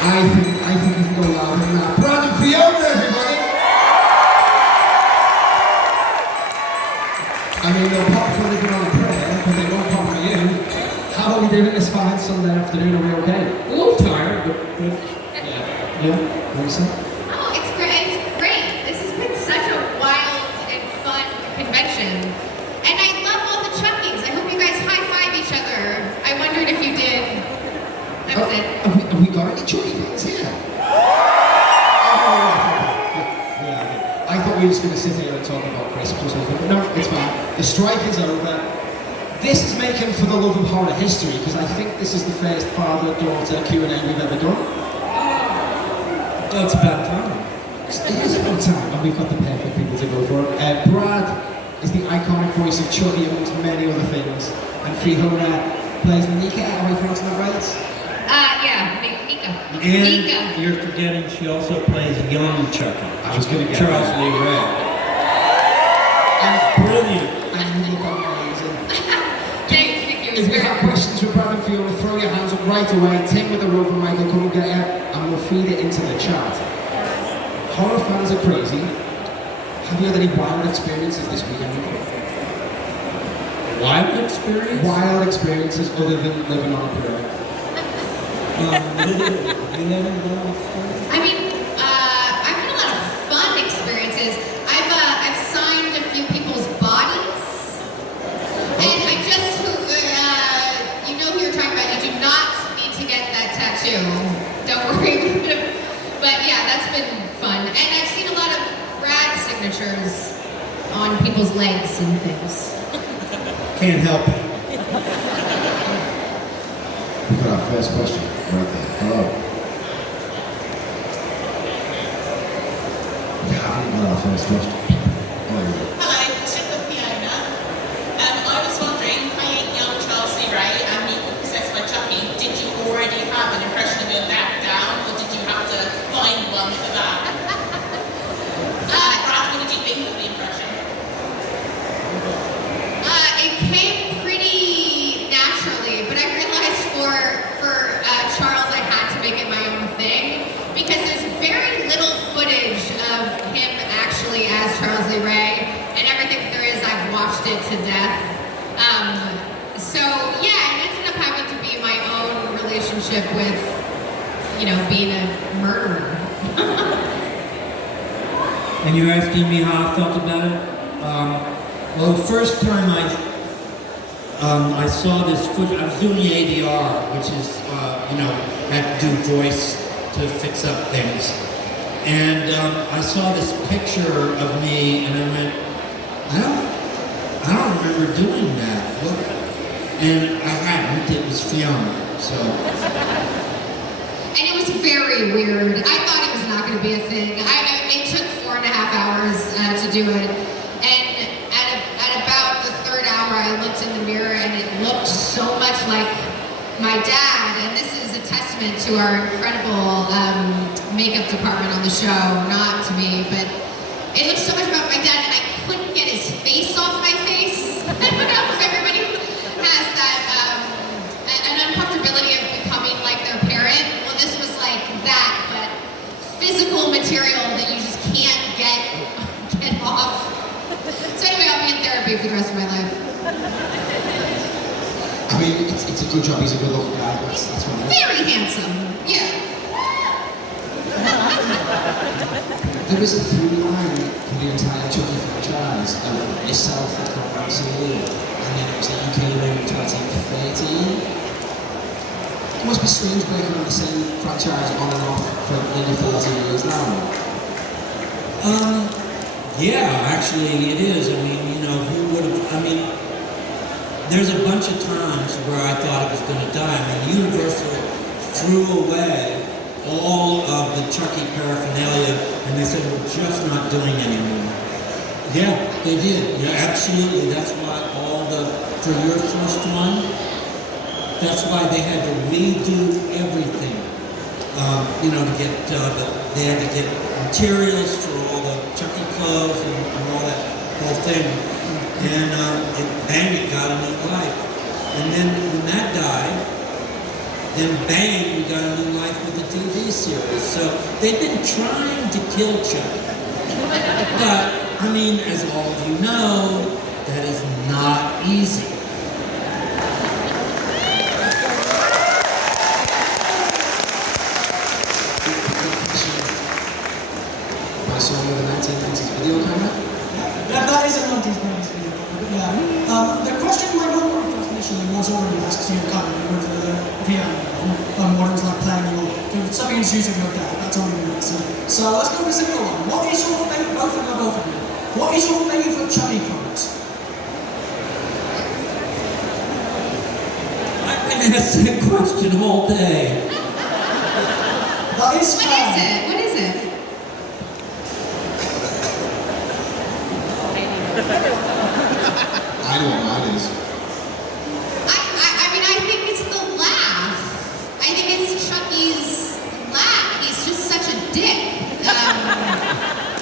I think we can go louder than that. Brad and Fiona, everybody! I mean, they'll pop for living on a prayer, but they won't pop for you. How are we doing this fine Sunday afternoon? Are we okay? A little tired, but good. Yeah? What do you say? Oh, it's great. It's great. This has been such a wild and fun convention. And I love all the Chuckies. I hope you guys high-five each other. I wondered if you did. That was it. Have we got any Chucky fans here? I thought we were just going to sit here and talk about Christmas or something, but no, it's fine. The strike is over. This is making for the love of horror history, because I think this is the first father-daughter Q&A we've ever done. Well, it's about time. It is about time, and we've got the perfect people to go for it. Brad is the iconic voice of Chucky amongst many other things, and Fiona plays Nika. Am I pronouncing that right? Yeah, Nika. And Nika. you're forgetting she also plays young Chucky. I was going to get Charles that. Lee Ray. And Brilliant. And you look amazing. Thank you. If you have questions for Brad and Fiona, throw your hands up right away. Tim with the roving mic will come and get you, and we'll feed it into the chat. Horror fans are crazy. Have you had any wild experiences this weekend? Wild experience? Wild experiences other than living on a prayer? I mean, I've had a lot of fun experiences. I've signed a few people's bodies, and I just, you know who you're talking about. You do not need to get that tattoo. Don't worry. But yeah, that's been fun, and I've seen a lot of rad signatures on people's legs and things. Can't help it. We've got our first question right there. Hello. We haven't got our first question. Oh, yeah. Hello, Sugar Fiona. I was wondering, playing young Charles Lee Ray and being possessed by Chucky, did you already have an impression of your dad down, or did you have to find one for that? Brad, what did you think of the impression? It came pretty naturally, but I realized for Charles I had to make it my own thing, because there's very little footage of him actually as Charles Lee Ray, and everything that there is, I've watched it to death. So yeah, it ended up having to be my own relationship with, you know, being a murderer. And you're asking me how I felt about it? Well, the first time I saw this footage, I was doing the ADR, which is, have to do voice to fix up things. And I saw this picture of me, and I went, I don't remember doing that. What? And I hadn't. It was Fiona. So. And it was very weird. I thought it was not going to be a thing. It took 4.5 hours to do it. And at about the third hour, I looked in the mirror and it looked so much like my dad. And this is a testament to our incredible makeup department on the show, not to me, but it looked so much about my dad, and I couldn't get his face off my face. I don't know if everybody has that, an uncomfortability of becoming like their parent. Well, this was like that, but physical material that you just can't get off. So anyway, I'll be in therapy for the rest of my life. I mean, it's a good job. He's a good looking guy. That's what it is. Very handsome, yeah. There is a through line for the entire Chucky franchise of yourself and Gone Ransom, and then it was that you came in 2013. It must be strange working on the same franchise on and off for nearly 14 years now. Yeah, actually it is. I mean, who would have, there's a bunch of times where I thought it was going to die. Universal threw away all of the Chucky paraphernalia, and they said, we're just not doing anymore. Yeah, they did. Yeah, absolutely. That's why for your first one, that's why they had to redo everything. To get, they had to get materials for all the Chucky clothes and all that whole thing. And it got a new life. And then when that died, then bang, we got a new life with the TV series. So they've been trying to kill Chucky. But, I mean, as all of you know, that is not easy. I saw with a 1990s video camera. That is a 1990s video camera, yeah. The question might not work initially was already asked to your comment whether the Fiona what it was like playing your something introducing your dad. That's already been answered. So let's go with a simple one. What is your favourite, both of you, what is your favourite Chucky quote? I've been asked that question all day. That is What fair. is it? What is it? I know what mine is. I mean, I think it's the laugh. I think it's Chucky's laugh. He's just such a dick.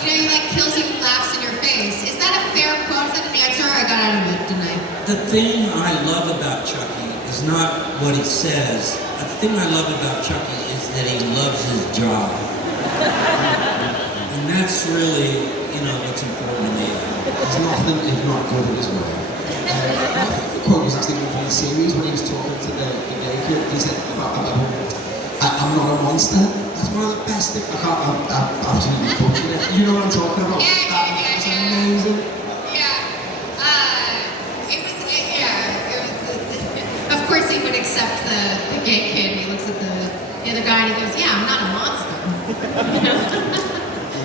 He like kills you and laughs in your face. Is that a fair quote? Is that an answer? I got out of it, didn't I? The thing I love about Chucky is not what he says. The thing I love about Chucky is that he loves his job. And that's really, what's important to me. There's nothing if not good in his way. I think the quote was actually one from the series when he was talking to the gay kid. He said, I'm not a monster. That's one of the best things. I'm absolutely butchering it. You know what I'm talking about? That's amazing. Of course he would accept the gay kid. He looks at the other guy and he goes, yeah, I'm not a monster.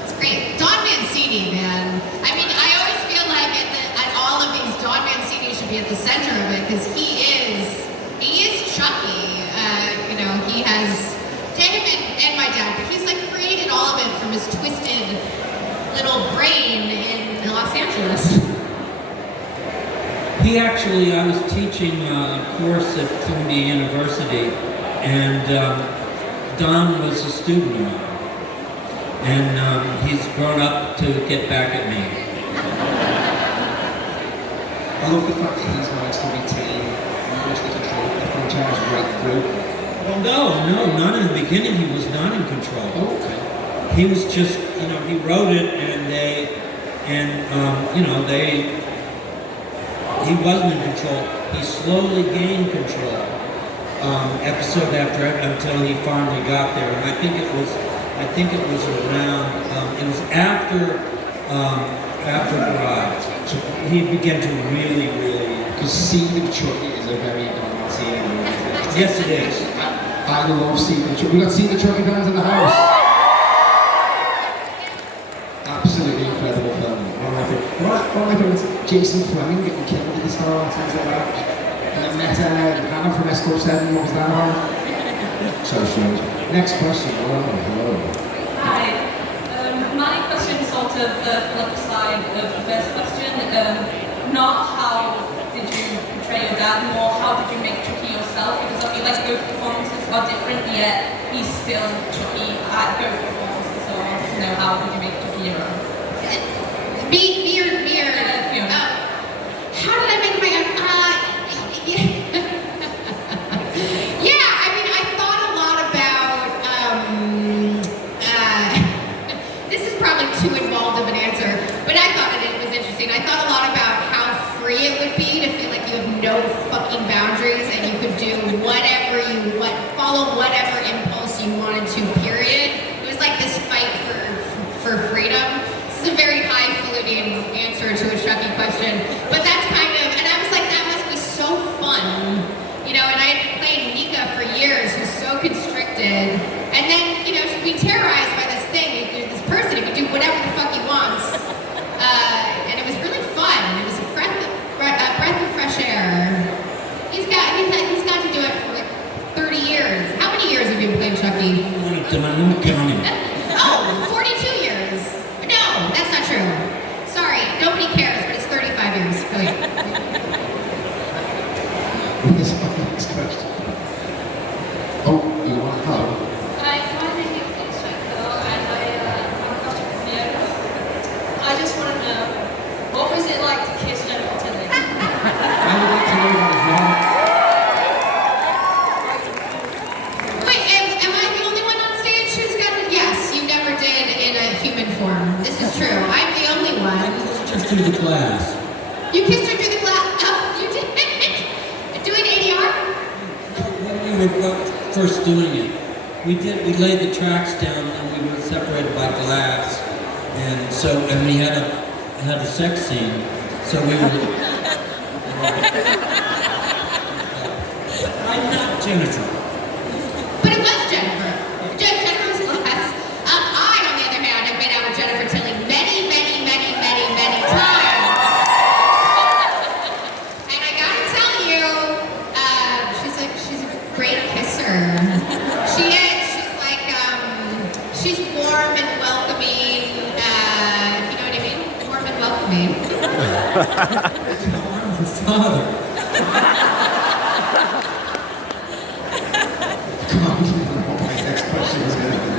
It's great. Don Mancini, man. I mean, I always feel like at all of these, Don Mancini should be at the center of it because he is Chucky. He has him and my dad, but he's like created all of it from his twisted little brain in Los Angeles. I was teaching a course at Columbia University, and Don was a student of mine. And he's grown up to get back at me. I love the fact that he's managed to retain most of the control of the franchise right through. No, not in the beginning. He was not in control. Oh, okay. He was just, he wrote it, and he wasn't in control. He slowly gained control, episode after until he finally got there. And I think it was around. It was after Bride. So he began to really. Because Seed of Chucky is a very Don movie. Yes, it is. I love Seed of Chucky. We got Seed of Chucky fans in the house. Absolutely incredible film. One of my favorites. Jason Fleming getting killed at the start and things like that. And then met Hannah from Escort 7. What was that about? So strange. Next question. Hello. Hi. My question is sort of the flip side of the first question. Not how did you portray your dad, more how did you make Chucky yourself? Because I feel like both performances are different, yet he's still Chucky at both performances. So I want to know how did you make Chucky your own? Me or Fiona. How did I make my own? Yeah, I mean, I thought a lot about, this is probably too involved of an answer, but I thought it was interesting. I thought a lot about how free it would be to feel like you have no fucking boundaries and you could do whatever you want, follow whatever impulse you wanted to, period. It was like this fight for freedom. This is a very highfalutin answer to a Chucky question, but that's kind of, and I was like, that must be so fun, and I had played Mika for years, who's so constricted, and then, she'd be terrorized by this thing, this person who could do whatever the fuck he wants, and it was really fun. It was a breath of fresh air. He's got to do it for like 30 years. How many years have you been playing Chucky? I'm not counting. Oh, 42 years. No, that's not true. Sorry, nobody cares, but it's 35 years. Go ahead. This is my next question. Oh, you want hello? Hi, my name is Fiona, and I have a question for Fiona. I just want to know, what was it like to kiss Jennifer Tilly? I would like to know that as well. through the glass. You kissed her through the glass. Oh, you did. Doing ADR? When we were first doing it, we laid the tracks down and we were separated by glass, and we had a sex scene. So we were. I'm not Jennifer. But it was Jennifer. Jennifer's glass. I, on the other hand, have been out with Jennifer Tilly many times. And I gotta tell you, she's a great kisser. She is. She's like, she's warm and welcoming. If you know what I mean? Warm and welcoming. I'm her father. Come on, what my next question was going to be.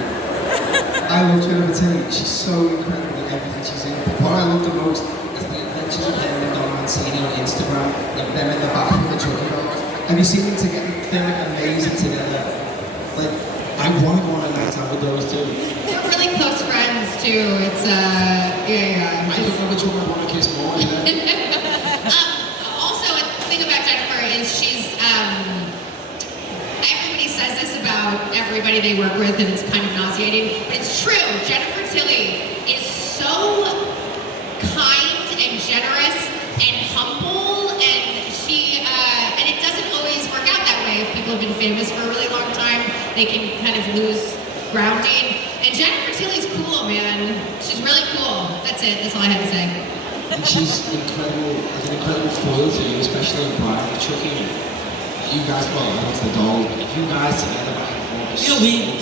I love Jennifer Tilly. She's so incredible in everything she's in. But what I love the most is the adventures of them and Don Mancini on Instagram, like them in the back of the trucking dogs. Have you seen them together? They're like amazing together. Like, I want to go on a night out with those two. They're really close friends too. It's yeah. I don't know which one I want to kiss more. Also, a thing about Jennifer is she's everybody says this about everybody they work with, and it's kind of nauseating, but it's true. Jennifer Tilly is so kind and generous and humble, and she and it doesn't always work out that way. If people have been famous for a really long time, they can kind of lose grounding. And Jennifer Tilly's cool, man. She's really cool. That's it. That's all I have to say. And she's incredible, like an incredible foil to you, especially in Brian with Chucky. You guys, well, I went to the doll, but you guys together back and forth. Yeah,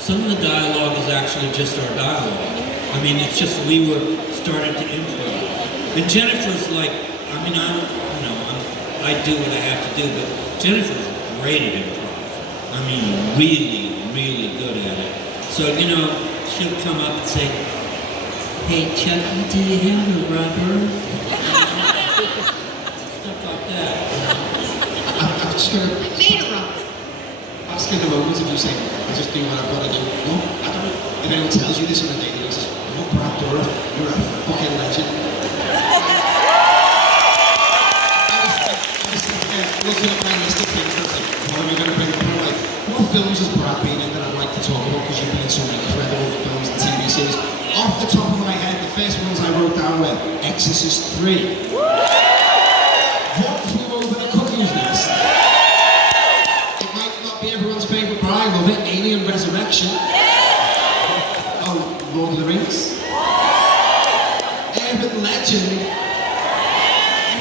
some of the dialogue is actually just our dialogue. I mean, it's just we were starting to improv. And Jennifer's like, I mean, I do what I have to do, but Jennifer's great at improv. I mean, really good at it. So, she'll come up and say, "Hey, Chucky, do you have a rubber?" Stuff like that. I'm just going to Made a rub. ask in the moments if you say, I just do what I've got to do. No, I don't know. If anyone tells you this on a daily basis, no, Brad Dourif, you're a fucking legend. I was looking at my list of things, I was like, what am I going to bring up? And I'm like, what films has Brad been in that I'd like to talk about, because you've been in so many incredible films and TV series. Off the top of my head, the first ones I wrote down were Exorcist 3. What Flew Over the Cuckoo's Nest? It might not be everyone's favourite, but I love it. Alien Resurrection. Oh, Lord of the Rings. Urban Legend.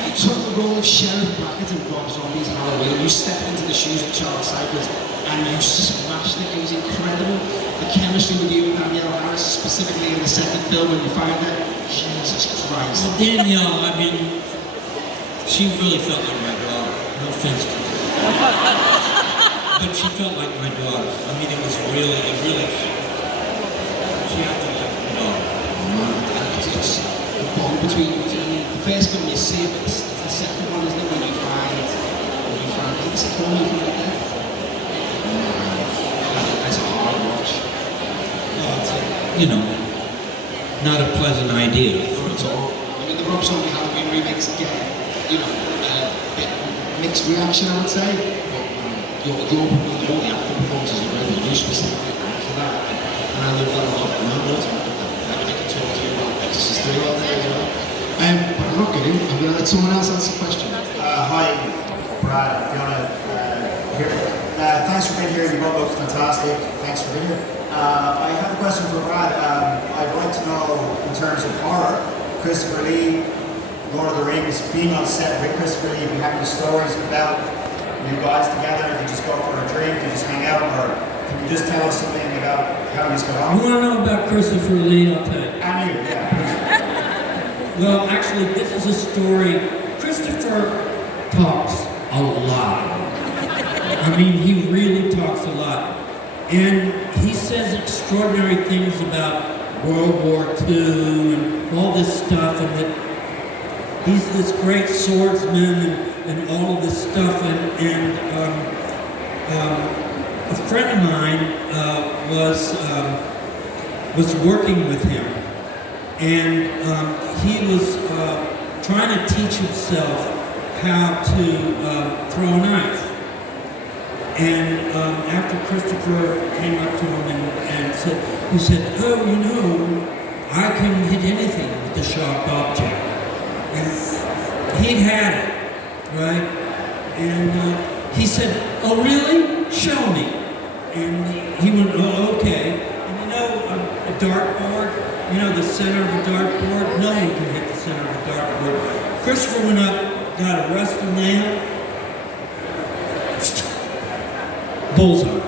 You took the role of Sheriff Brackett in Rob Zombie's Halloween. You stepped into the shoes of Charles Cyphers and you smashed it. It was incredible. The chemistry with you and Danielle Harris, specifically in the second film when you find her. Jesus Christ. Well, Danielle, I mean, she really felt like my daughter. No offense to her. But she felt like my daughter. I mean, it really, she acted like my daughter. It's the bond between you two. The first film you see it, but it's the second one, isn't it, when you find the second one you find it. That's a hard watch. Well, not a pleasant idea. Not at all. I mean, the Rob Zombie Halloween remakes get, a bit mixed reaction, I would say. But all the acting performances are great, you specifically for that. And I love that a lot. And I can talk to you about Exorcist 3 all day as well. But I'm not kidding. I'm going to let someone else answer the question. Hi, Brad, Fiona, here. Thanks for being here. You both look fantastic. Thanks for being here. I have a question for Brad. I'd like to know, in terms of horror, Christopher Lee, Lord of the Rings, being on set with Christopher Lee, if you have any stories about you guys together, if you just go for a drink, you just hang out, or can you just tell us something about how you got on? You want to know about Christopher Lee? I'll tell you. And you, yeah. Well, actually, this is a story. Christopher talks a lot. I mean, he really talks a lot. And he says extraordinary things about World War II and all this stuff, and that he's this great swordsman and all of this stuff. And a friend of mine was working with him. and he was trying to teach himself how to throw a knife. And after Christopher came up to him and said, he said, "Oh, you know, I can hit anything with a sharp object." And he'd had it, right? And he said, "Oh, really? Show me." And he went, "Oh, okay." And you know, a dartboard, you know, the center of a dartboard, no one can hit the center of a dartboard. Christopher went up, got a rusty nail, bullseye.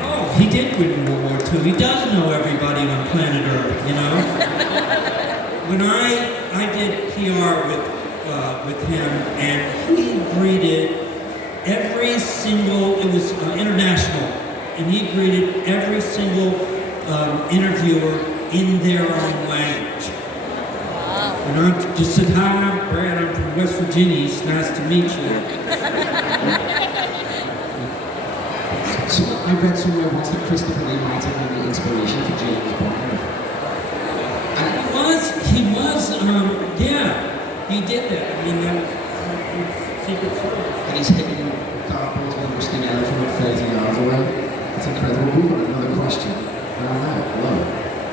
Oh, he did win World War II. He does know everybody on planet Earth, you know? When I did PR with him, and he greeted every single, it was international, and he greeted every single interviewer in their own language. And I just said, "Hi, I'm Brad, I'm from West Virginia, it's nice to meet you." So I read somewhere once that Christopher Lee might have been the inspiration for James Bond. Yeah, he did that. I mean, that was Secret Service. And he's hitting dartboards with a rusty nail from about 30 yards away. It's incredible. We've got another question. Hello.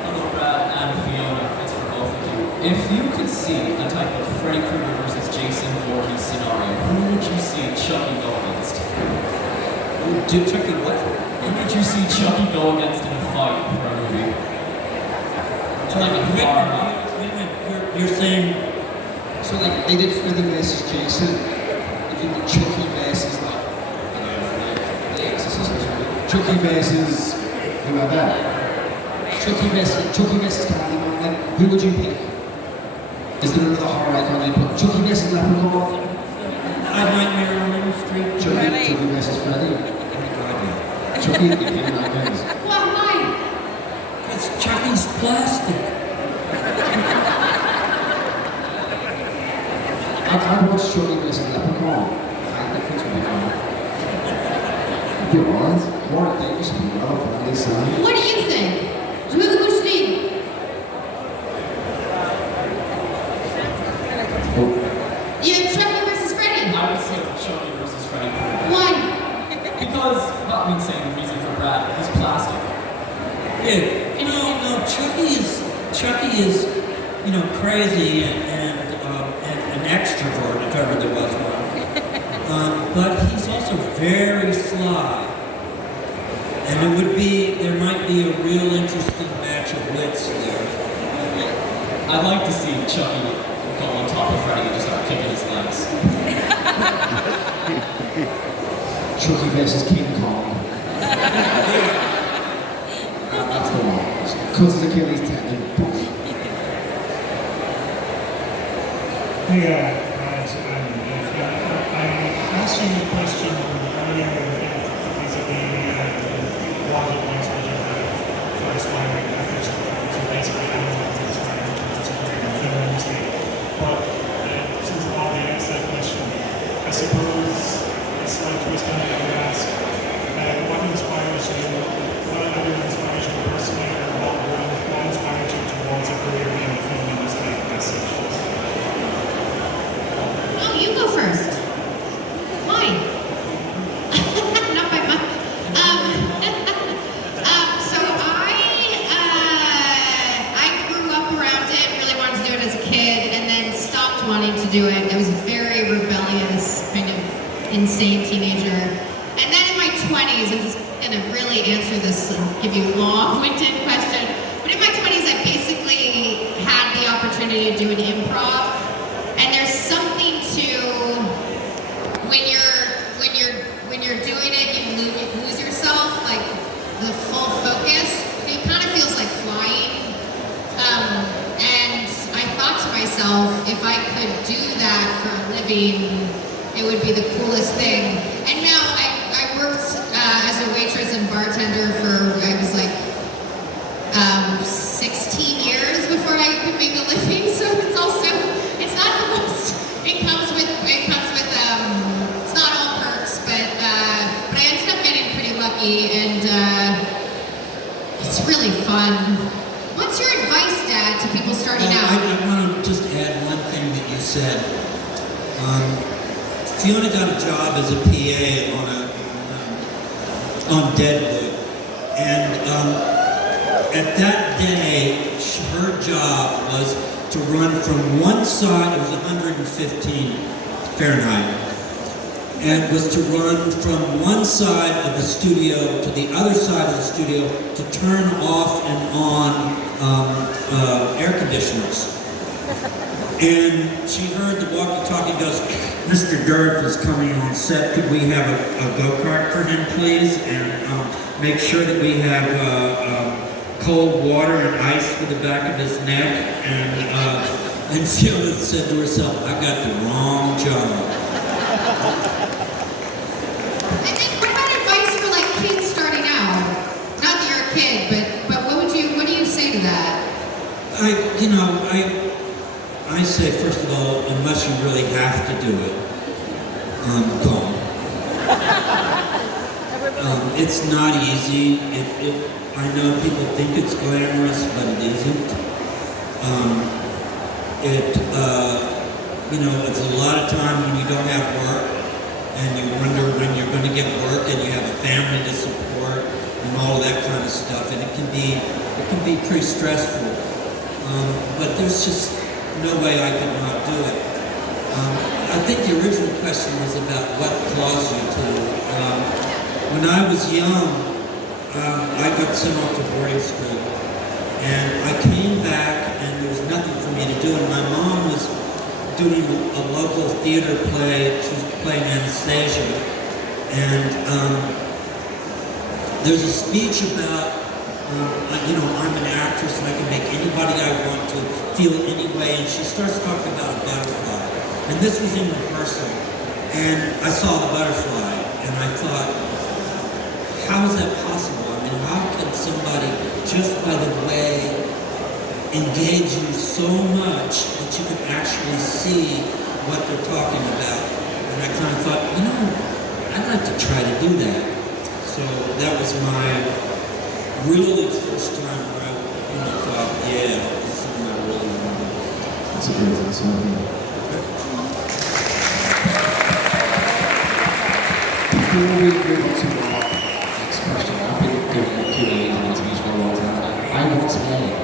Hello, Brad and Fiona. It's for both of you. If you could see a type of Freddy Krueger versus Jason Voorhees scenario, who would you see Chucky go against? Chucky what? Who would you see Chucky go against in a fight for a movie? Like a horror. You're saying, So like they did Freddy versus Jason, they did Chucky versus like, the Exorcist or something. Chucky versus whoever. Chucky versus Candyman. Then who would you pick? Is there another horror icon you'd put? Chucky versus Leprechaun? I Nightmare on Elm Street. Chucky versus Freddy. Chucky, you can nightmares. Why? Because Chucky's plastic. I'd watch Chucky versus Leprechaun. I think it would be fun. Be alright. Warwick Davis would be well for this side. What do you think? Who's Steve? Oh, You Chucky versus Freddy? I would say Chucky versus Freddy Krueger. Why? Because, not me saying the reason for Brad, he's plastic. Yeah, no, Chucky is, you know, crazy and an extrovert, if ever there was one. But he's also very sly. And there might be a real interesting match of wits there. I'd like to see Chucky go on top of Freddy and just start kicking his legs. Chucky versus King Kong. That's the one. Cuts his Achilles tendon. Hey, I asked you a question earlier vis-a-vis what advice would you have for aspiring actors and films, so basically anyone who's aspiring to career in the film industry. But since Bobby asked that question, I suppose a slight twist on it, I would ask, what inspires you, what either inspires you personally, or what inspires you towards a career in the film industry as such? Oh, you go first. Why? Not by much. So I grew up around it, really wanted to do it as a kid, and then stopped wanting to do it. I was a very rebellious, kind of insane teenager. And then in my 20s, I'm just gonna really answer this and give you a long-winded question. But in my 20s, I basically had the opportunity to do an improv. And there's something to when you're doing it, you lose yourself, like the full focus. It kind of feels like flying. And I thought to myself, if I could do that for a living, it would be the coolest thing. And now I worked as a waitress and bartender for, I was like 16 years before I could make a living. So it's also, it's not the most, it comes with it's not all perks, but I ended up getting pretty lucky, and it's really fun. What's your said. Fiona got a job as a PA on Deadwood, and at that day, her job was to run from one side, it was 115 Fahrenheit, and was to run from one side of the studio to the other side of the studio to turn off and on air conditioners. And she heard the walkie-talkie goes, "Mr. Dourif is coming on set. Could we have a go-kart for him, please? And make sure that we have cold water and ice for the back of his neck." And Fiona said to herself, "I got the wrong job." And then what about advice for like kids starting out? Not that you're a kid, but what do you say to that? I say, first of all, unless you really have to do it, don't. It's not easy. I know people think it's glamorous, but it isn't. It's a lot of time when you don't have work, and you wonder when you're going to get work, and you have a family to support, and all that kind of stuff, and it can be pretty stressful. But there's just no way I could not do it. I think the original question was about what caused you to. When I was young, I got sent off to boarding school, and I came back, and there was nothing for me to do. And my mom was doing a local theater play. She was playing Anastasia, and there's a speech about. I'm an actress and I can make anybody I want to feel any way. And she starts talking about a butterfly. And this was in rehearsal. And I saw the butterfly and I thought, how is that possible? I mean, how can somebody, just by the way, engage you so much that you can actually see what they're talking about? And I kind of thought, I'd like to try to do that. So that was my really first time where I thought, yeah, this is something I really want to do. That's a great answer. Before we move on to our next question, I've been doing Q&A and interviews for a long time. I once heard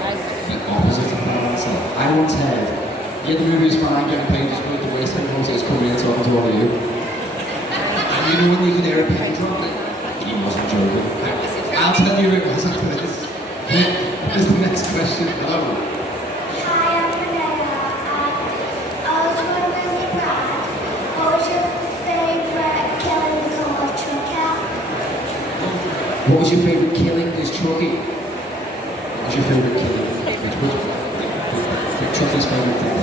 the opposite of that answer. I once heard, yeah, the movie is fine, getting paid is good, the waste of money is coming in and talking to all of you. And you know when you can hear a pen drop? He wasn't joking. I'll tell you it was after this. Here's the next question. Hello. Hi, I'm Fiona. I was wondering, Brad, what was your favourite killing of Chucky? What was your favourite killing as Chucky? What was your favourite killing? Which Chucky's favourite thing?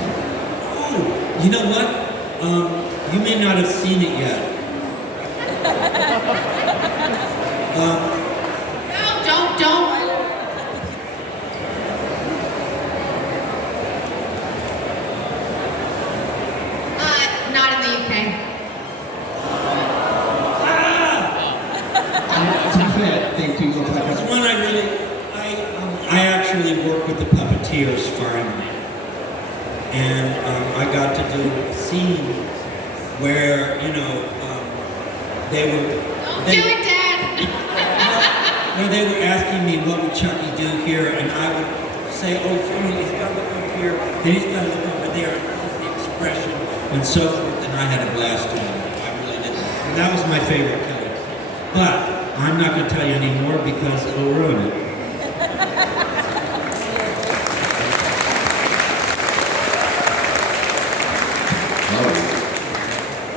Oh, you know what? You may not have seen it yet. Don't. Not in the UK. To be fair, they do look like There's one I actually work with the puppeteers finally. And I got to do a scene where, they were... Do it, Dad! Where they were asking me what would Chucky do here, and I would say, oh, Tony, he's got to look over here, and he's got to look over there, and this is the expression, and so forth, and I had a blast doing it. I really did. And that was my favorite killing. But I'm not going to tell you anymore because it'll ruin it.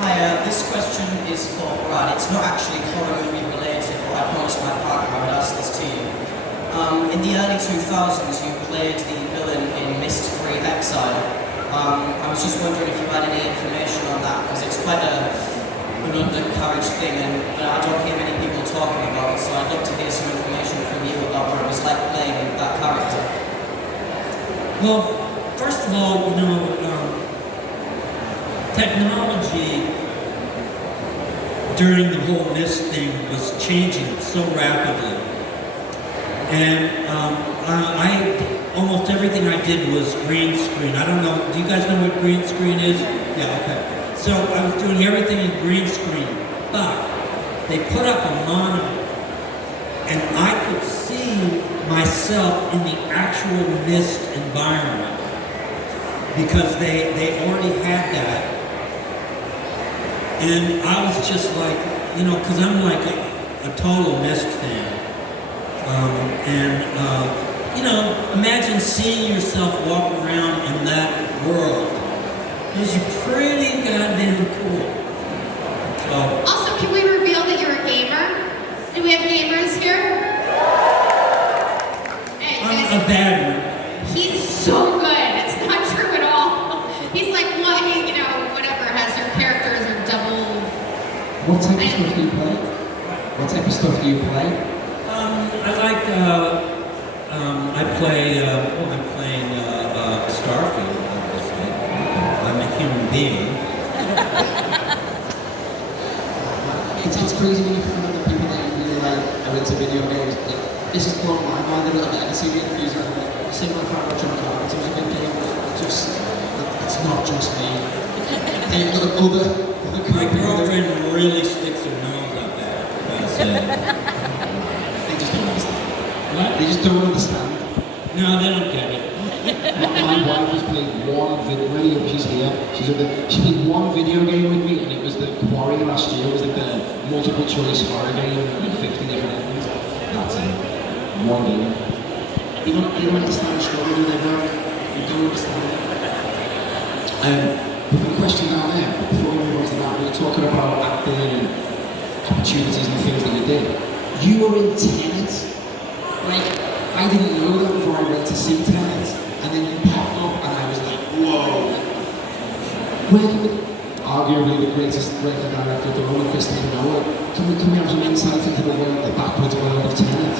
Hi, this question is for Brad. It's not actually horror movie related, but I promised my partner I would ask this to you. In the early 2000s, you played the villain in Mist Free Exile. I was just wondering if you had any information on that, because it's quite an undercarriage thing, and I don't hear many people talking about it, so I'd love to hear some information from you about what it was like playing that character. Well, first of all, technology during the whole Mist thing was changing so rapidly. And almost everything I did was green screen. I don't know, do you guys know what green screen is? Yeah, okay. So I was doing everything in green screen, but they put up a monitor and I could see myself in the actual mist environment because they already had that. And I was just like, you know, because I'm like a total Mist fan. You know, imagine seeing yourself walk around in that world. It's pretty goddamn cool. So, Also, can we reveal that you're a gamer? Do we have gamers here? Hey, you I'm guys- a bad one. He's so good. It's not true at all. He's like one, you know, whatever, has your characters are double. What type of stuff do you play? What type of stuff do you play? I like, I'm playing Starfield, obviously. I'm a human being. It's crazy when you find out the people that you really like are into video games. This has blown my mind a little bit. I can see the enthusiasm. Same when I found out John Carpenter was a big game. It's not just me. And other My girlfriend really sticks her nose up at it. They just don't understand. What? They just don't understand. No, they don't get it. My wife has played one video. She's here. She played one video game with me, and it was the Quarry last year. It was like the multiple choice horror game with like 50 different endings. That's it. One game. You don't understand the struggle, do they, bro? You don't understand it. But the question down there, before we move on to that, we were talking about acting and opportunities and things that you did. You were in Tenet. Like, I didn't know that before I went to see Tenet. And then you popped up and I was like, whoa. Working with arguably the greatest writer director of the world, Christopher Nolan, can we have some insight into the world, the backwards world of Tenet?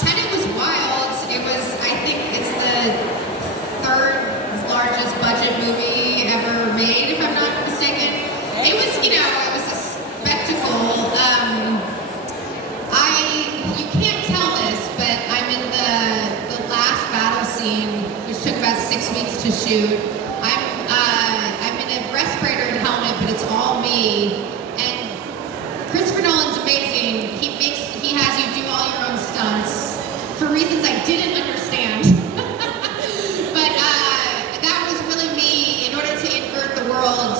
Tenet was wild. It was, I think it's the third largest budget movie ever made, if I'm not mistaken. It was, you know, it was a spectacle. You can't tell this, but I'm in the last battle scene, which took about 6 weeks to shoot. I'm in a respirator and helmet, but it's all me. And Christopher Nolan's amazing. He has you do all your own stunts for reasons I didn't understand. But that was really me. In order to invert the world,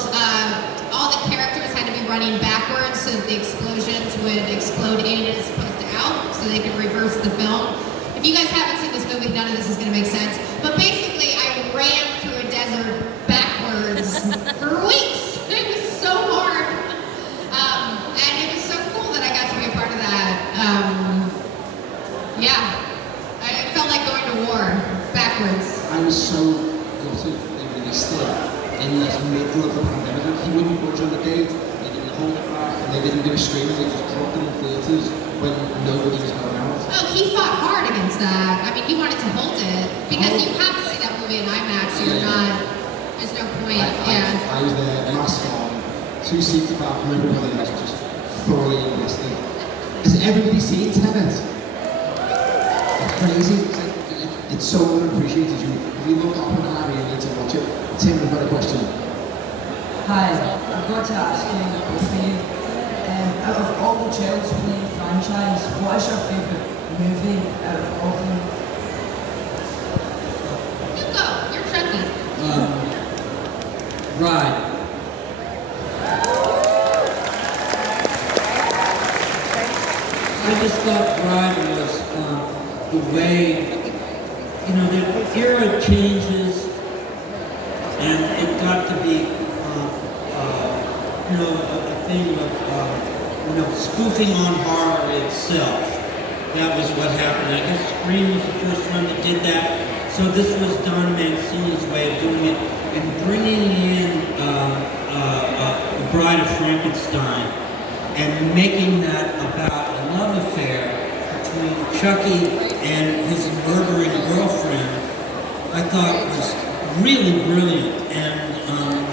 all the characters had to be running backwards so that the explosions would explode in as opposed to out, so they could reverse the film. If you guys haven't seen this movie, none of this is going to make sense. But basically, I ran through a desert backwards for weeks. It was so hard. And it was so cool that I got to be a part of that. Yeah. It felt like going to war backwards. I was so gutted they released it in the middle of the pandemic. He wouldn't budge on the date, they didn't hold it back, and they didn't do a streaming, they just dropped it in theatres when nobody was going out. Oh, he fought hard against that. I mean, he wanted to hold it because you have to see that movie in IMAX. So you're not. There's no point. I was there, mask on, 2 seats apart from everybody else, just thoroughly invested. Has everybody seen Tenet? It's crazy. It's so unappreciated. If you look up on Harry, you need to watch it. Tim, we've got a question. Hi, I've got to ask you, both of you, out of all the Child's Play franchise, what is your favourite movie out of all of them? You go. You're Chucky. Ride. I just thought Ride was the way, you know, the era changes, and it got to be, you know, a thing of, you know, spoofing on horror itself. That was what happened. I guess Scream was the first one that did that. So this was Don Mancini's way of doing it and bringing in The Bride of Frankenstein and making that about a love affair between Chucky and his murdering girlfriend. I thought was really brilliant, and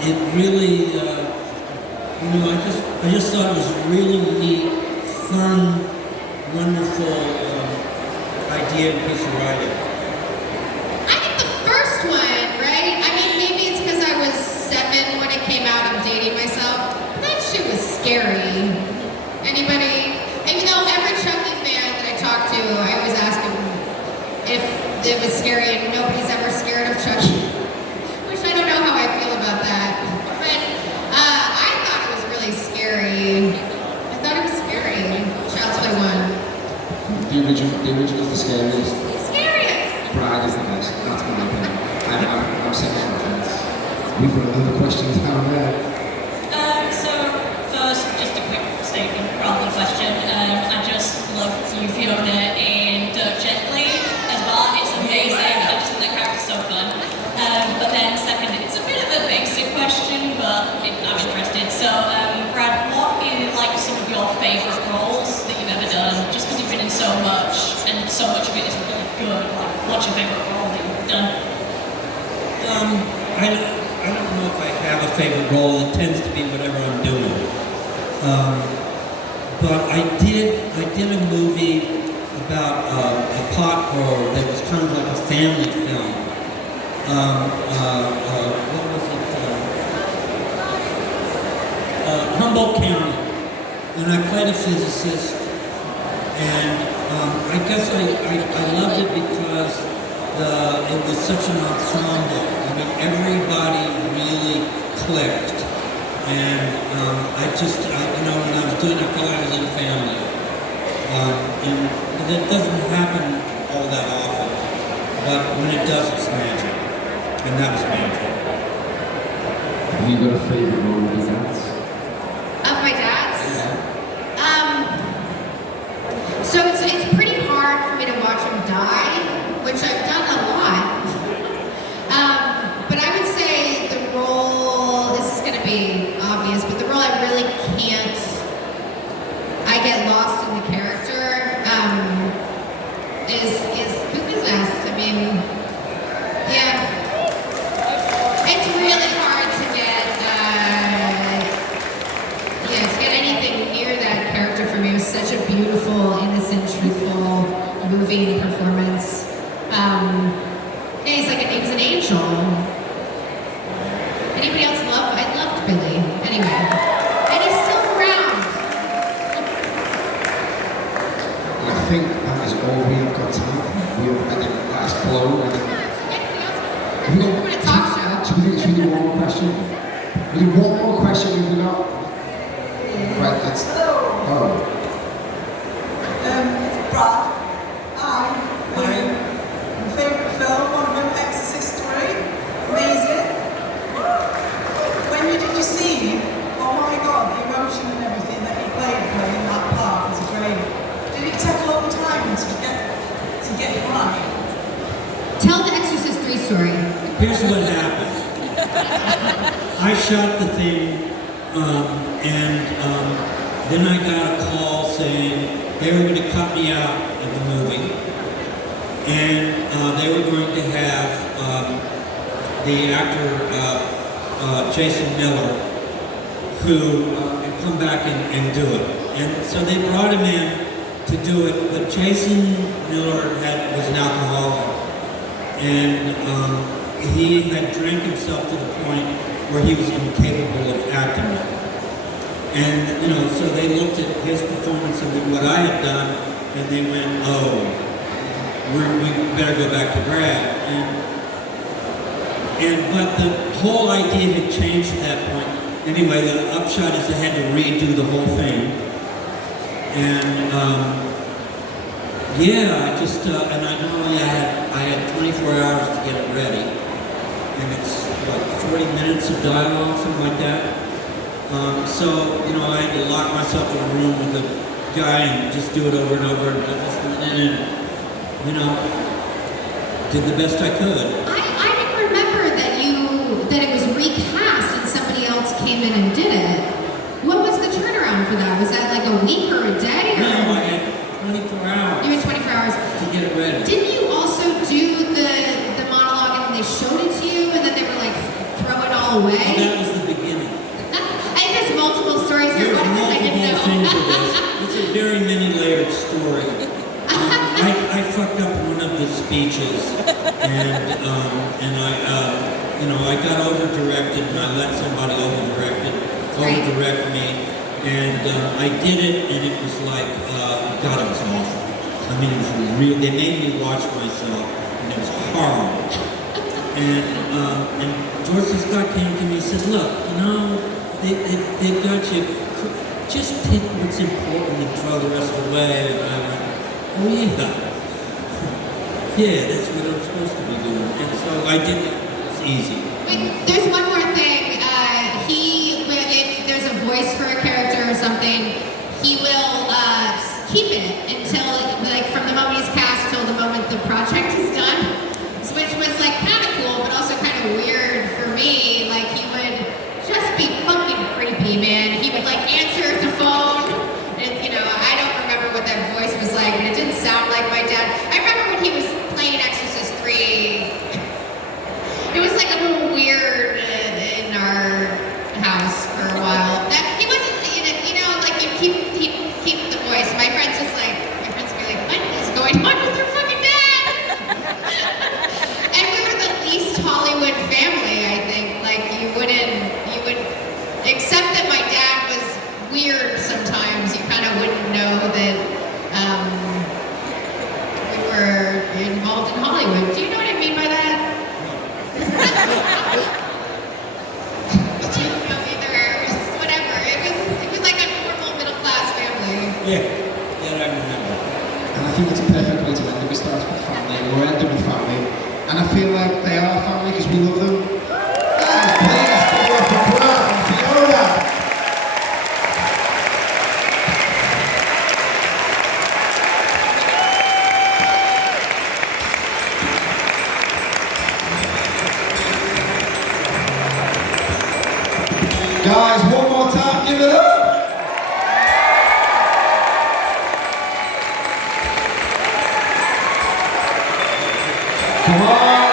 it really, you know, I just thought it was a really neat, fun, wonderful idea and piece of writing. first one, right? I mean, maybe it's because I was 7 when it came out. I'm dating myself. But that shit was scary. Anybody? Even though every Chucky fan that I talk to, I always ask them if it was scary, and nobody's ever scared of Chucky. Which I don't know how I feel about that. But I thought it was really scary. I thought it was scary. Child's Play 1. The original is the scariest. Scariest! Bride is the best. That's my opinion. I'm second on the fence. We've got another question down there. So first, just a quick statement rather than question. I just love you, Fiona, in Dirt Gently as well. It's amazing. I just think that character's so fun. But then second, it's a bit of a basic question, but I'm interested. So, Brad, what is like some of your favourite roles that you've ever done? Just because you've been in so much, and so much of it is really good. Like, what's your favourite role that you've done? I don't know if I have a favorite role. It tends to be whatever I'm doing. But I did a movie about a pot grower that was kind of like a family film. What was it? Humboldt County. And I played a physicist. And I guess I loved it because it was such an ensemble. I mean, everybody really clicked. And when I was doing it, I felt like I was in a family. And that doesn't happen all that often. But when it does, it's magic. And that was magic. Have you got a favorite role with your dads? Of my dad's? Yeah. So it's pretty hard for me to watch him die, which I've done a lot. But I would say the role, this is going to be obvious, but the role I really can't, I get lost in the character, is Cuckoo's Nest. I mean, yeah. It's really hard to get anything near that character for me. It was such a beautiful, innocent, truthful movie and performance. He was an angel. Anybody else I loved Billy. Anyway. And he's still around. I think that is all we have got time for. I think that's flown. We're going to talk show. Should we do one more question? We do one more question if we got. Right, that's. Oh. It's Brad. My favourite film, one of them, Exorcist 3. Amazing. When did you see, oh my god, the emotion and everything that he played for in that part was great. Did it take a long time to get it right? Tell the Exorcist 3 story. Here's what happened. I shot the thing, and then I got a call saying they were going to cut me out of the movie, and they were going to have the actor Jason Miller, who had come back and do it. And so they brought him in to do it, but Jason Miller was an alcoholic, and he had drank himself to the point where he was incapable of acting. And, so they looked at his performance and what I had done, and they went, oh, we better go back to Brad. But the whole idea had changed at that point. Anyway, the upshot is I had to redo the whole thing. And, and I normally I had 24 hours to get it ready. And it's, 40 minutes of dialogue, something like that. I had to lock myself in a room with a guy and just do it over and over. And I just went in and, did the best I could. I didn't remember that it was recast and somebody else came in and did it. What was the turnaround for that? Was that like a week or a day? Or? No, I had 24 hours. You had 24 hours. To get it ready. Didn't you also do the monologue and they showed it to you and then they were like, throw it all away? Oh, that was the beginning. I think there's multiple stories here. There's multiple I didn't know. things to this. It's a very many-layered story. I fucked up one of the speeches, and I got over-directed, and I let somebody over-direct me, and I did it, and it was like, God, it was awful. I mean, it was real. They made me watch myself, and it was horrible. And George C. Scott came to me and said, look, they've got you. Just pick what's important and throw the rest away. And I went, oh yeah. Yeah, that's what I'm supposed to be doing. And so I did it. It's easy. Wait, there's one more thing. If there's a voice for a character or something, he will keep it until, like, from the moment he's cast till the moment the project is done, which was like kind of cool, but also kind of weird for me. Like, he would just be fucking creepy, man. He would like answer the phone, and I don't remember what that voice was like, but it didn't sound like my dad. I remember when he was playing Exorcist 3. It was like a little weird in our house for a while. He wasn't, like you keep the voice. My friends would be like, what is going on with your fucking dad? And we were the least Hollywood family, I think. Like you would, except that my dad was weird sometimes. You kind of wouldn't know that we were involved in Hollywood. Do you know what I mean by that? Whatever. It was like a normal middle class family. Yeah, I remember. And I think it's a perfect way to end it. We start with family, we're ending with family. And I feel like they are family because we love them. Guys, please give it up for Brad and Fiona. Guys, one more time, give it up! Come on!